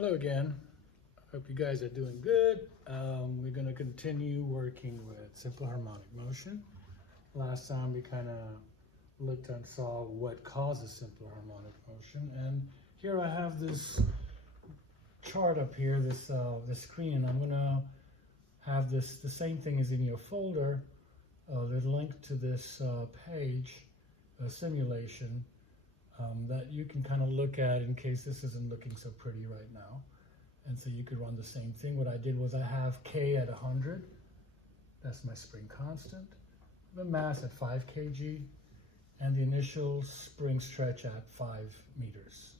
Hello again. Hope you guys are doing good. We're going to continue working with simple harmonic motion. Last time we kind of looked and saw what causes simple harmonic motion, and here I have this chart up here, this screen, and I'm going to have the same thing as in your folder, the link to this page, a simulation that you can kind of look at in case this isn't looking so pretty right now. And so you could run the same thing. What I did was I have K at 100. That's my spring constant. The mass at 5 kg. And the initial spring stretch at 5 meters.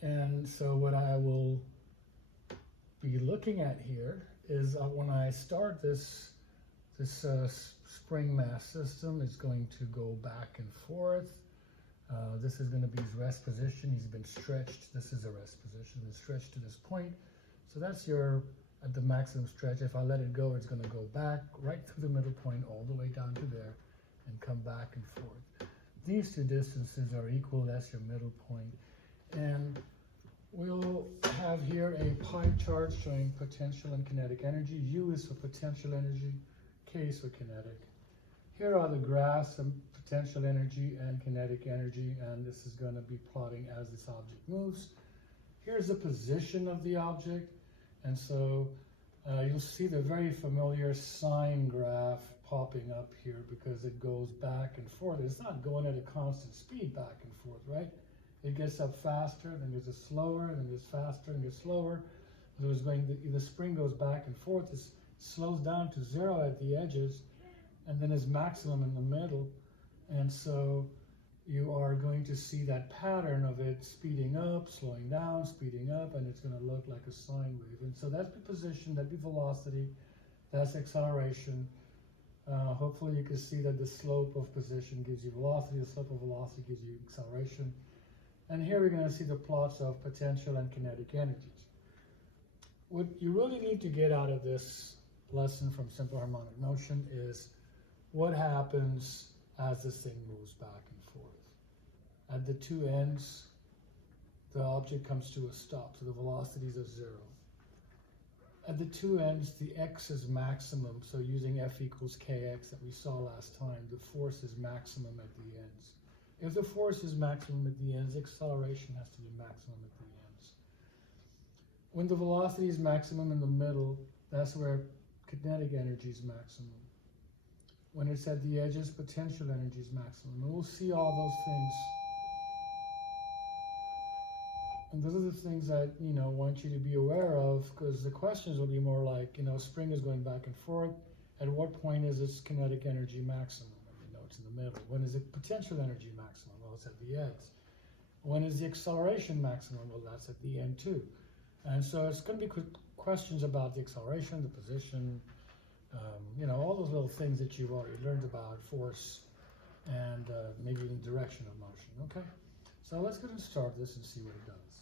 And so what I will be looking at here is when I start this spring mass system, it's going to go back and forth. This is going to be his rest position. He's been stretched. This is a rest position. It's stretched to this point. So that's at the maximum stretch. If I let it go, it's going to go back right through the middle point all the way down to there and come back and forth. These two distances are equal. That's your middle point. And we'll have here a pie chart showing potential and kinetic energy. U is for potential energy, K is for kinetic. Here are the graphs of potential energy and kinetic energy, and this is going to be plotting as this object moves. Here's the position of the object, and so you'll see the very familiar sine graph popping up here because it goes back and forth. It's not going at a constant speed back and forth, right? It gets up faster, then there's a slower, then there's faster, and gets slower. So the spring goes back and forth. It slows down to 0 at the edges, and then is maximum in the middle. And so you are going to see that pattern of it speeding up, slowing down, speeding up, and it's going to look like a sine wave. And so that's the position, that'd be velocity, that's acceleration. Hopefully you can see that the slope of position gives you velocity, the slope of velocity gives you acceleration. And here we're going to see the plots of potential and kinetic energies. What you really need to get out of this lesson from simple harmonic motion is what happens as this thing moves back and forth. At the two ends, the object comes to a stop, so the velocities are 0. At the two ends, the x is maximum, so using F equals kx that we saw last time, the force is maximum at the ends. If the force is maximum at the ends, acceleration has to be maximum at the ends. When the velocity is maximum in the middle, that's where kinetic energy is maximum. When it's at the edges, potential energy is maximum. And we'll see all those things. And those are the things that, want you to be aware of, because the questions will be more like, spring is going back and forth. At what point is its kinetic energy maximum? It's in the middle. When is it potential energy maximum? Well, it's at the ends. When is the acceleration maximum? Well, that's at the end too. And so it's going to be questions about the acceleration, the position, all those little things that you've already learned about, force, and maybe even direction of motion, okay? So let's go and start this and see what it does.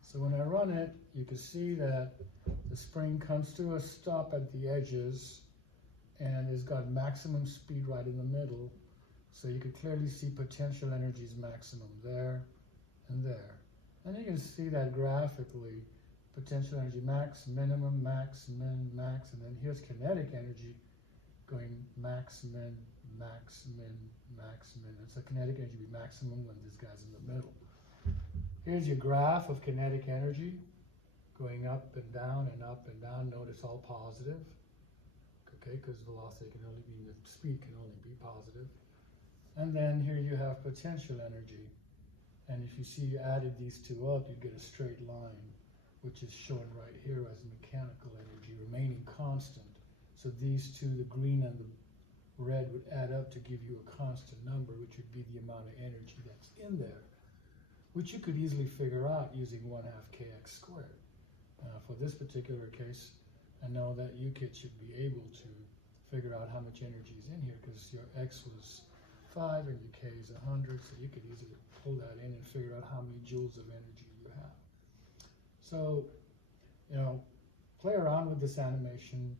So when I run it, you can see that the spring comes to a stop at the edges and it's got maximum speed right in the middle. So you can clearly see potential energy is maximum there and there. And you can see that graphically. Potential energy max, minimum, max, min, max, and then here's kinetic energy going max, min, max, min, max, min. And so kinetic energy will be maximum when this guy's in the middle. Here's your graph of kinetic energy going up and down and up and down. Notice all positive, okay, because velocity can only be, the speed can only be positive. And then here you have potential energy. And if you see you added these two up, you get a straight line, which is shown right here as mechanical energy remaining constant. So these two, the green and the red, would add up to give you a constant number, which would be the amount of energy that's in there, which you could easily figure out using 1/2 kx squared. For this particular case, I know that you kids should be able to figure out how much energy is in here because your x was 5 and your k is 100, so you could easily pull that in and figure out how many joules of energy you have. So, play around with this animation,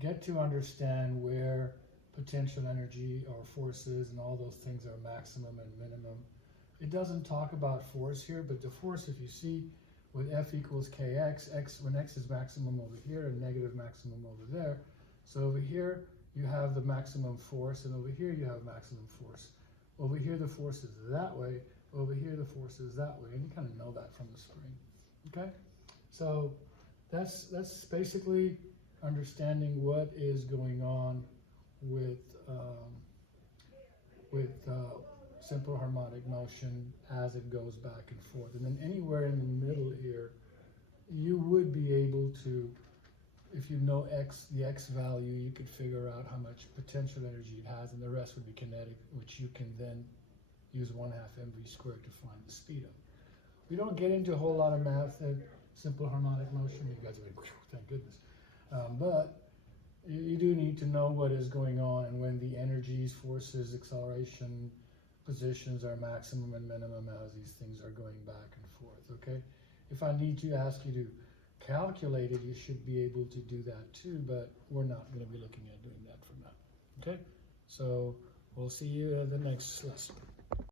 get to understand where potential energy or forces and all those things are maximum and minimum. It doesn't talk about force here, but the force, if you see, with F equals Kx, when X is maximum over here and negative maximum over there. So over here, you have the maximum force, and over here you have maximum force. Over here, the force is that way. Over here, the force is that way. And you kind of know that from the spring, okay? So that's basically understanding what is going on with simple harmonic motion as it goes back and forth. And then anywhere in the middle here, you would be able to, if you know x, the x value, you could figure out how much potential energy it has, and the rest would be kinetic, which you can then use 1/2 mv squared to find the speed of. We don't get into a whole lot of math in simple harmonic motion. You guys are like, thank goodness. But you do need to know what is going on and when the energies, forces, acceleration, positions are maximum and minimum as these things are going back and forth, okay? If I need to ask you to calculate it, you should be able to do that too, but we're not going to be looking at doing that for now, okay? So we'll see you at the next lesson.